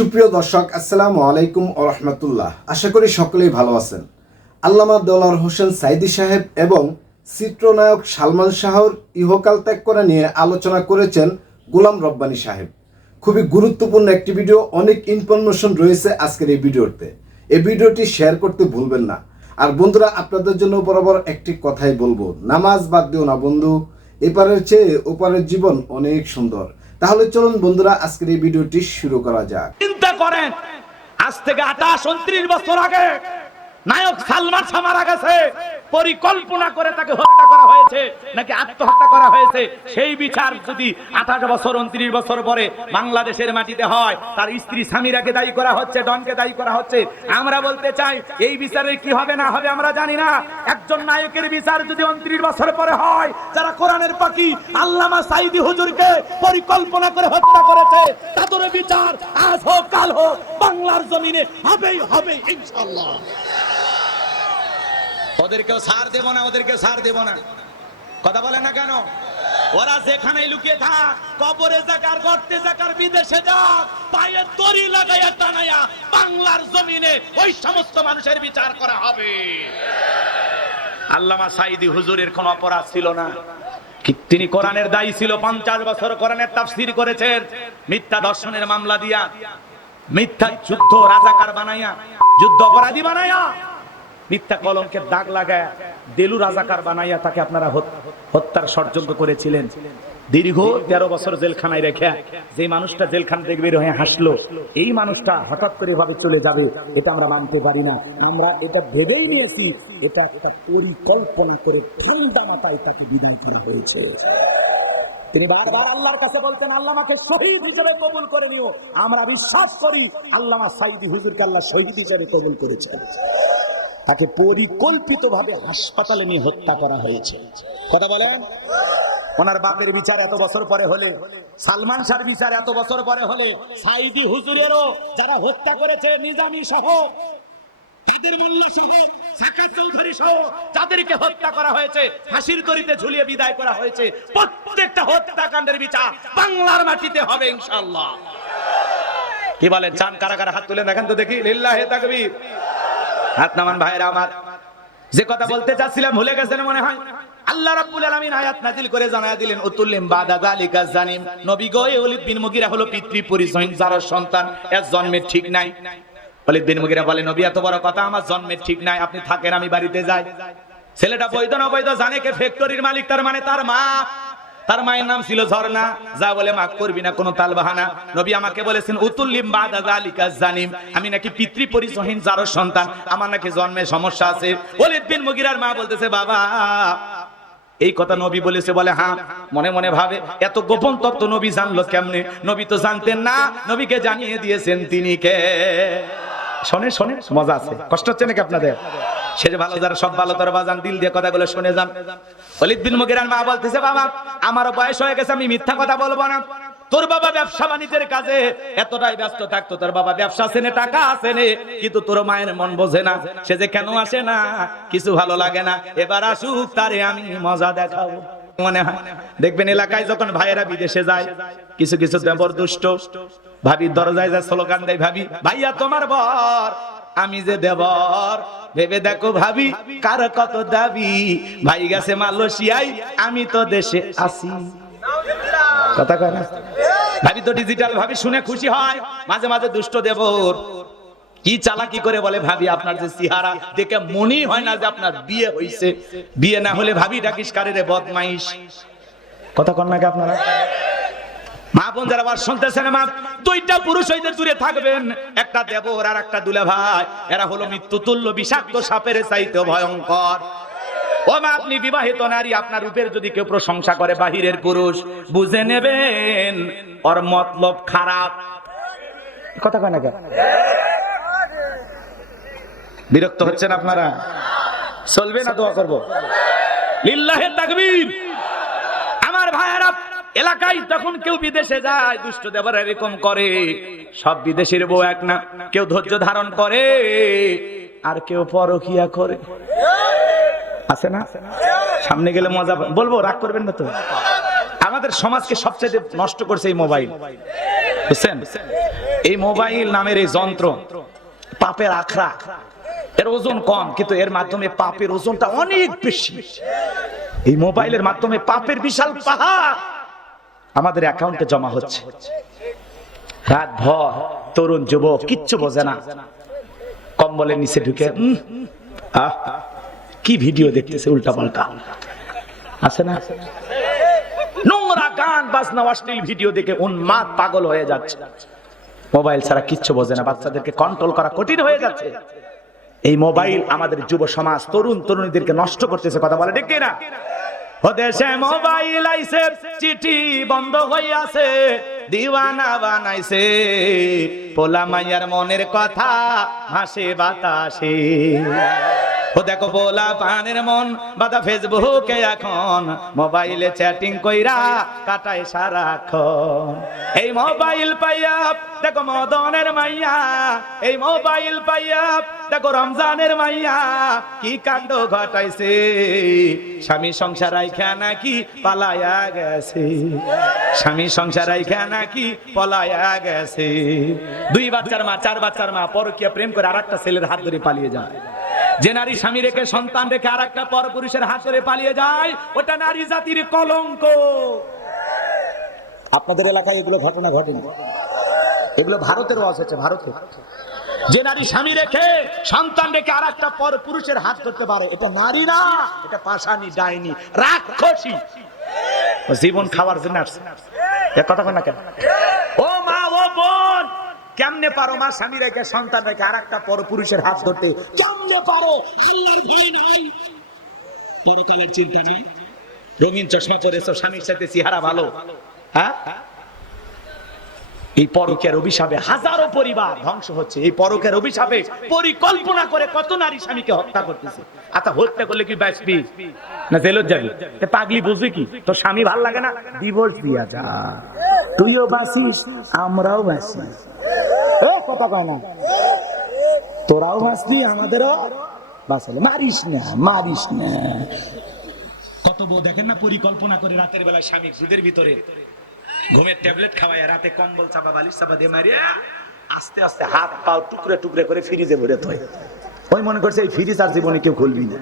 সুপ্রিয় দর্শক, আসসালামু আলাইকুম রহমতুল্লাহ। আশা করি সকলেই ভালো আছেন। আল্লামা দলার হোসেন সাইদি সাহেব এবং চিত্রনায়ক সালমান শাহর ইহকাল ত্যাগ করা নিয়ে আলোচনা করেছেন গোলাম রব্বানী সাহেব। খুবই গুরুত্বপূর্ণ একটি ভিডিও, অনেক ইনফরমেশন রয়েছে আজকের এই ভিডিওতে। এই ভিডিওটি শেয়ার করতে ভুলবেন না। আর বন্ধুরা, আপনাদের জন্য বরাবর একটি কথাই বলব, নামাজ বাদ দিও না বন্ধু। এপারের চেয়ে ওপারের জীবন অনেক সুন্দর। তাহলে চলুন বন্ধুরা, আজকের এই ভিডিওটি শুরু করা যাক। চিন্তা করেন, আজ থেকে আঠাশ, উনত্রিশ বছর আগে নায়ক সালমান শাহ মারা গেছে। পরিকল্পনা করে তাকে হত্যা করা হয়েছে। নাকি আত্মহত্যা করা হয়েছে? সেই বিচার যদি আঠাশ বছর, উনত্রিশ বছর পরে বাংলাদেশের মাটিতে হয়, তার স্ত্রী স্বামীরাকে দায়ী করা হচ্ছে, ডনকে দায়ী করা হচ্ছে। আমরা বলতে চাই, এই বিচারের কি হবে না হবে আমরা জানি না। একজন নায়কের বিচার যদি উনত্রিশ বছর পরে হয়, যারা কোরআনের পাখি, আল্লামা সাইদি হুজুরকে পরিকল্পনা করে হত্যা করেছে তাদের বিচার আজ হোক, কাল হোক, বাংলার জমিনে হবেই হবে ইনশাল্লাহ ওদেরকেও সার দেব না, ওদেরকেও সার দেব না। কথা বলে না কেন? ওরা যেখানে লুকিয়ে থাক, কবরে জাকার গর্তে জাকার বিদেশে যাক, পায়ে দড়ি লাগাইয়া টানাইয়া বাংলার জমিনে ওই সমস্ত মানুষের বিচার করা হবে। আল্লামা সাইদি হুজুরের কোন অপরাধ ছিল না। তিনি কোরআনের দায়ী ছিল, পঞ্চাশ বছর কোরআনের তাফসির করেছেন। মিথ্যা দর্শনের মামলা দিয়া, মিথ্যা যুদ্ধ রাজাকার বানাইয়া, যুদ্ধ অপরাধী বানাইয়া মিথ্যা কলঙ্কের দাগ লাগায় দেলু রাজাকার বানাইয়া তাকে আপনারা হত- হত্যার ষড়যন্ত্র করেছিলেন। দীর্ঘ তেরো বছর জেলখানায় রেখে যে মানুষটা জেলখান থেকে বের হয়ে হাসলো, এই মানুষটা হঠাৎ করে ভাবে চলে যাবে, এটা আমরা মানতে পারি না। আমরা এটা ভেবেই নিয়েছি, এটা একটা পরিকল্পনা করে ঠান্ডা মাথায় তাকে বিদায় করা হয়েছে। তিনি বারবার আল্লাহর কাছে বলতেন, আল্লাহ আমাকে শহীদ হিসেবে কবুল করে নিও। আমরা বিশ্বাস করি, আল্লামা সাইদি হুজুরকে আল্লাহ শহীদ হিসেবে কবুল করেছেন। তাকে পরিকল্পিত ভাবে হাসপাতালে নিয়ে হত্যা করা হয়েছে। কথা বলেন? ওনার বাপের বিচার এত বছর পরে হলে, সালমান শাহর বিচার এত বছর পরে হলে সাইদি হুজুরেরও যারা হত্যা করেছে, নিজামি সহ সাকাত চৌধুরী সহ হত্যা করা হয়েছে ঝুলিয়ে বিদায় করা হয়েছে বিচার হবে কি বলেন? চান কারা কারা হাত তুলে দেখেন তো দেখি। লিল্লাহে হাত নামান ভাইরা আমার, যে কথা বলতে চাচ্ছিলাম ভুলে গেছেন মনে হয়? আল্লাহ রাব্বুল আলামিন আয়াত নাজিল করে জানায়া দিলেন, উতুল্লিম বাদা যালিকা জানিম। নবী গো ওলিদ বিন মুগিরা হলো পিতৃ পরিচয় যার সন্তান, এর জন্মের ঠিক নাই। ওলিদ বিন মুগিরা বলে, নবী, এত বড় কথা, আমার জন্মের ঠিক নাই, আপনি থাকেন, আমি বাড়িতে যাই। ছেলেটা বৈধ না বৈধ জানে কে ফ্যাক্টরির মালিক, তার মানে তার মা। তার মায়ের নাম ছিল ঝর্ণা। যা বলে মাফ করবি না, কোনো তাল বাহানা নবী আমাকে বলেছেন, উতুল্লিম বাদা যালিকা জানিম। আমি নাকি পিতৃ পরিচয়হীন যারও সন্তান। আমার নাকি জন্মের সমস্যা আছে। ওলিদ বিন মুগিরার মা বলতেছে, বাবা, এই কথা নবী বলেছে বলে হ্যাঁ মনে মনে ভাবে, এত গোপন তত্ত্ব নবী জানলো কেমনে? নবী তো জানতেন না, নবীকে জানিয়ে দিয়েছেন তিনি কে? শোনে শোনে মজা আছে। কষ্ট হচ্ছে নাকি আপনাদের? যে ভালো যারা, সব ভালো তারা বাজান, দিল দিয়ে কথাগুলো শুনে যান। অলিদ বিন মুগিরার মা বলতেছে, বাবা, আমারও বয়স হয়ে গেছে, আমি মিথ্যা কথা বলব না। তোর বাবা ব্যবসা বাণিজ্যের কাজে এতটাই ব্যস্ত থাকতো, তোর বাবা ব্যবসা আছে নে টাকা আছে নে কিন্তু তোর মায়ের মন বোঝে না। সে যে কেন আসে না, কিছু ভালো লাগে না। এবার আসুক তারে আমি মজা দেখাবো। মনে হয়, দেখবেন এলাকায় যখন ভাইয়েরা বিদেশে যায়, কিছু কিছু দেবর দুষ্ট। ভাবির দরজায় যায়, স্লোগান দেয়, ভাবি, ভাইয়া, তোমার বর আমি যে দেবর, ভেবে দেখো ভাবি, কার কত দাবি? ভাই গেছে মালয়েশিয়ায়, আমি তো দেশে আসি কথা কয় না? ভাবি তো ডিজিটাল ভাবি শুনে খুশি হয়। মাঝে মাঝে দুষ্ট দেবর। কি চালাকি করে বলে ভাবি, আপনার যে সিহারা দেখে মনেই হয় না যে আপনার বিয়ে হইছে। বিয়ে না হলে ভাবি ডাকিস, কারে রে বদমাইশ? কথা কন নাকি আপনারা? বোন যারা আবার শুনতেছেন মা দুইটা পুরুষ হইতে দূরে থাকবেন একটা দেবর আর একটা দুলে ভাই। এরা হলো মৃত্যু তুল্য বিষাক্ত সাপের চাইতে ভয়ঙ্কর। ও মা আপনি বিবাহিত নারী আপনার রূপের যদি কেউ প্রশংসা করে বাহিরের পুরুষ বুঝে নেবেন ওর মতলব খারাপ। কথা কয় না কেন? বিরক্ত হচ্ছেন আপনারা? চলবে না দোয়া করব। লিল্লাহে তাকবীর। এলাকায় যখন কেউ বিদেশে যায়, দুষ্ট দেবর এরকম করে। সব বিদেশের বউ এক না, কেউ ধৈর্য ধারণ করে, আর কেউ পরকিয়া করে। আছে না? সামনে গেলে মজা বলব, রাগ করবেন না তো? আমাদের সমাজকে সবচেয়ে নষ্ট করছে এই মোবাইল। বুঝছেন? এই মোবাইল নামের এই যন্ত্র, পাপের আখড়া। এর ওজন কম, কিন্তু এর মাধ্যমে পাপের ওজনটা অনেক বেশি। এই মোবাইলের মাধ্যমে পাপের বিশাল পাহাড় আমাদের অ্যাকাউন্টে জমা হচ্ছে। রাত ভর তরুণ যুবক, কিচ্ছু বোঝে না। কম্বলের নিচে ঢুকে কি ভিডিও দেখতেছে উল্টা পাল্টা আছে না? নোংরা গান, বাজনা, অশ্লীল ভিডিও দেখে উন্মাদ পাগল হয়ে যাচ্ছে। মোবাইল ছাড়া কিচ্ছু বোঝে না, বাচ্চাদেরকে কন্ট্রোল করা কঠিন হয়ে যাচ্ছে। এই মোবাইল আমাদের যুব সমাজ, তরুণ, তরুণীদেরকে নষ্ট করতেছে, কথা বলে ঠিক না দেশে মোবাইল আইছে চিঠি বন্ধ হইয়াছে দিওয়ানা বানাইছে। পোলা মাইয়ার মনের কথা হাসে বাতাসে। ও দেখো বোলা পানের মন, বাদা ফেসবুকে এখন। মোবাইলে চ্যাটিং কইরা কাটায় সারাক্ষণ। এই মোবাইল পাইয়া, দেখো মদনের মাইয়া। এই মোবাইল পাইয়া, দেখো রমজানের মাইয়া। কি কাণ্ড ঘটাইছে? স্বামী সংসার রাইখা নাকি পালায়া গেছে। স্বামী সংসার রাইখা নাকি পলায়া গেছে। দুই বাচ্চার মা, চার বাচ্চার মা, পরকিয়া প্রেম করে আরেকটা ছেলের হাত ধরে পালিয়ে যায়। যে নারী স্বামী রেখে, সন্তান রেখে আর একটা পর পুরুষের হাত ধরে পালিয়ে যায়, ওটা নারী জাতির কলঙ্ক। আপনাদের এলাকায় এগুলো ঘটনা ঘটেনি? এগুলো ভারতের ওয়াজ হচ্ছে ভারতে যে নারী স্বামী রেখে, সন্তান রেখে আর একটা পর পুরুষের হাত ধরতে পারো, এটা নারী না, এটা পাশানি ডাইনি, রাক্ষসী। জীবন খাওয়ার জন্য আসছে। কথা না কেন? কেমনে পারো? মা স্বামী রেখে সন্তান রেখে আর একটা পর পুরুষের হাত ধরতে। কেমনে পারো? পরকালের চিন্তা নাই। রঙিন চশমা পরেছো স্বামীর সাথে চেহারা ভালো। হ্যাঁ? এই পরকের অভিশাপে হাজারো পরিবার ধ্বংস হচ্ছে। এই পরকের অভিশাপে পরিকল্পনা করে কত নারী স্বামীকে হত্যা করতেছে। আচ্ছা হত্যা করলে কি বাঁচবি? না জেলত যাবি? পাগলি বুঝবি কি? তোর স্বামী ভালো লাগে না? ডিভোর্স দিয়া যা। তুইও বাসিস আমরাও এ, কথা কয় না? তোরাও বাঁচবি আমাদেরও বাঁচালে মারিস না মারিস না। কত বউ দেখেন না পরিকল্পনা করে রাতের বেলায় স্বামী ঘুদের ভিতরে? ঘুমের ট্যাবলেট খাওয়ায় রাতে কম্বল চাপা, বালিশ চাপা দিয়ে মারিয়া আস্তে আস্তে হাত পাও টুকরে টুকরে করে ফ্রিজে ভরে থয়। ওই মনে করছে, এই ফ্রিজ আর জীবনে কেউ খুলবি না।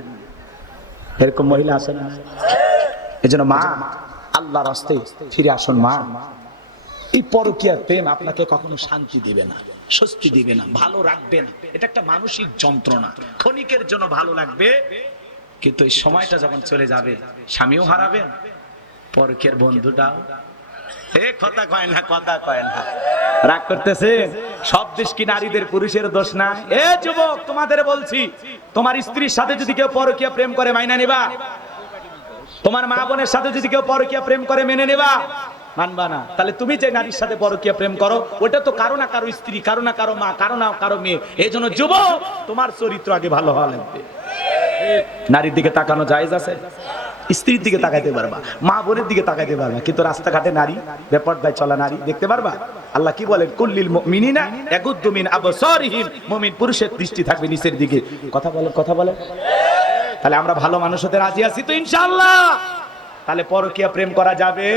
এরকম মহিলা আসে না? এই জন্য মা আল্লাহ রাস্তে ফিরে আসুন মা। এই পরকিয়ার প্রেম আপনাকে কখনো শান্তি দিবে না, স্বস্তি দিবে না, ভালো রাখবে না। এটা একটা মানসিক যন্ত্রণা। ক্ষণিকের জন্য ভালো লাগবে, কিন্তু এই সময়টা যখন চলে যাবে, স্বামীও হারাবেন পরকের বন্ধুটাও। কথা কয় না, কথা কয় না। রাগ করতেছে? সব দেশ কি নারীদের পুরুষের দোষ না এ, যুবক, তোমাদের বলছি, তোমার স্ত্রীর সাথে যদি কেউ পরকিয়া প্রেম করে, মাইনা নিবা। তোমার মা বোনের সাথে যদি কেউ পরকিয়া প্রেম করে, মেনে নেবা। মানবা না। তাহলে তুমি যে নারীর সাথে পরকিয়া প্রেম করো, ওটা তো কারও না কারও স্ত্রী, কারও না কারও মা, কারও না কারও মেয়ে। এই জন্য যুবক, তোমার চরিত্র আগে ভালো হওয়া লাগবে। নারীর দিকে তাকানো জায়েজ আছে? স্ত্রীর দিকে তাকাইতে পারবা। মা বোনের দিকে তাকাইতে পারবা। কিন্তু রাস্তাঘাটে নারী, বেপরদায় চলা নারী, দেখতে পারবা? আল্লাহ কি বলেন? কুল্লিল মুমিনিনা ইয়াগুদ্দু মিন আবসারিহিম। মুমিন পুরুষের দৃষ্টি থাকবে নিচের দিকে। কথা বলেন কথা বলেন। তাহলে আমরা ভালো মানুষ হতে রাজি আছি তো ইনশাআল্লাহ। তাহলে পরকিয়া প্রেম করা যাবে?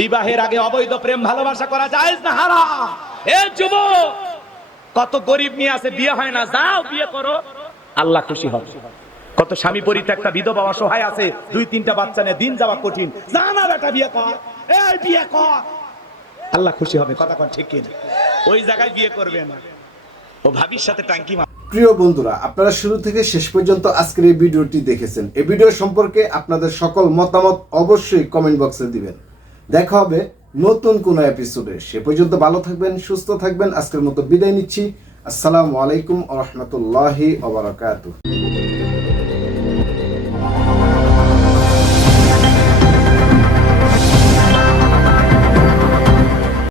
বিবাহের আগে অবৈধ প্রেম ভালোবাসা করা যায় না হারা এ যুবক, কত গরিব নিয়ে আছে, বিয়ে হয় না, যাও বিয়ে করো। আল্লাহ খুশি হবে কত স্বামী পরিত্যক্তা, বিধবা, অসহায় আছে, দুই, তিনটা বাচ্চা নিয়ে দিন যাওয়া কঠিন। না না বেটা, বিয়ে কর। এই, বিয়ে কর। আল্লাহ খুশি হবে, কথা কর ঠিক কিনা? ওই জায়গায় বিয়ে করবে না। ও ভাবির সাথে টাঙ্কি প্রিয় বন্ধুরা, আপনারা শুরু থেকে শেষ পর্যন্ত আজকের এই ভিডিওটি দেখেছেন। এই ভিডিও সম্পর্কে আপনাদের সকল মতামত অবশ্যই কমেন্ট বক্সে দিবেন। দেখা হবে নতুন কোন এপিসোডে সে পর্যন্ত ভালো থাকবেন, সুস্থ থাকবেন। আজকের মতো বিদায় নিচ্ছি। আসসালামু আলাইকুম রহমতুল্লাহি ওবরাকাতুহ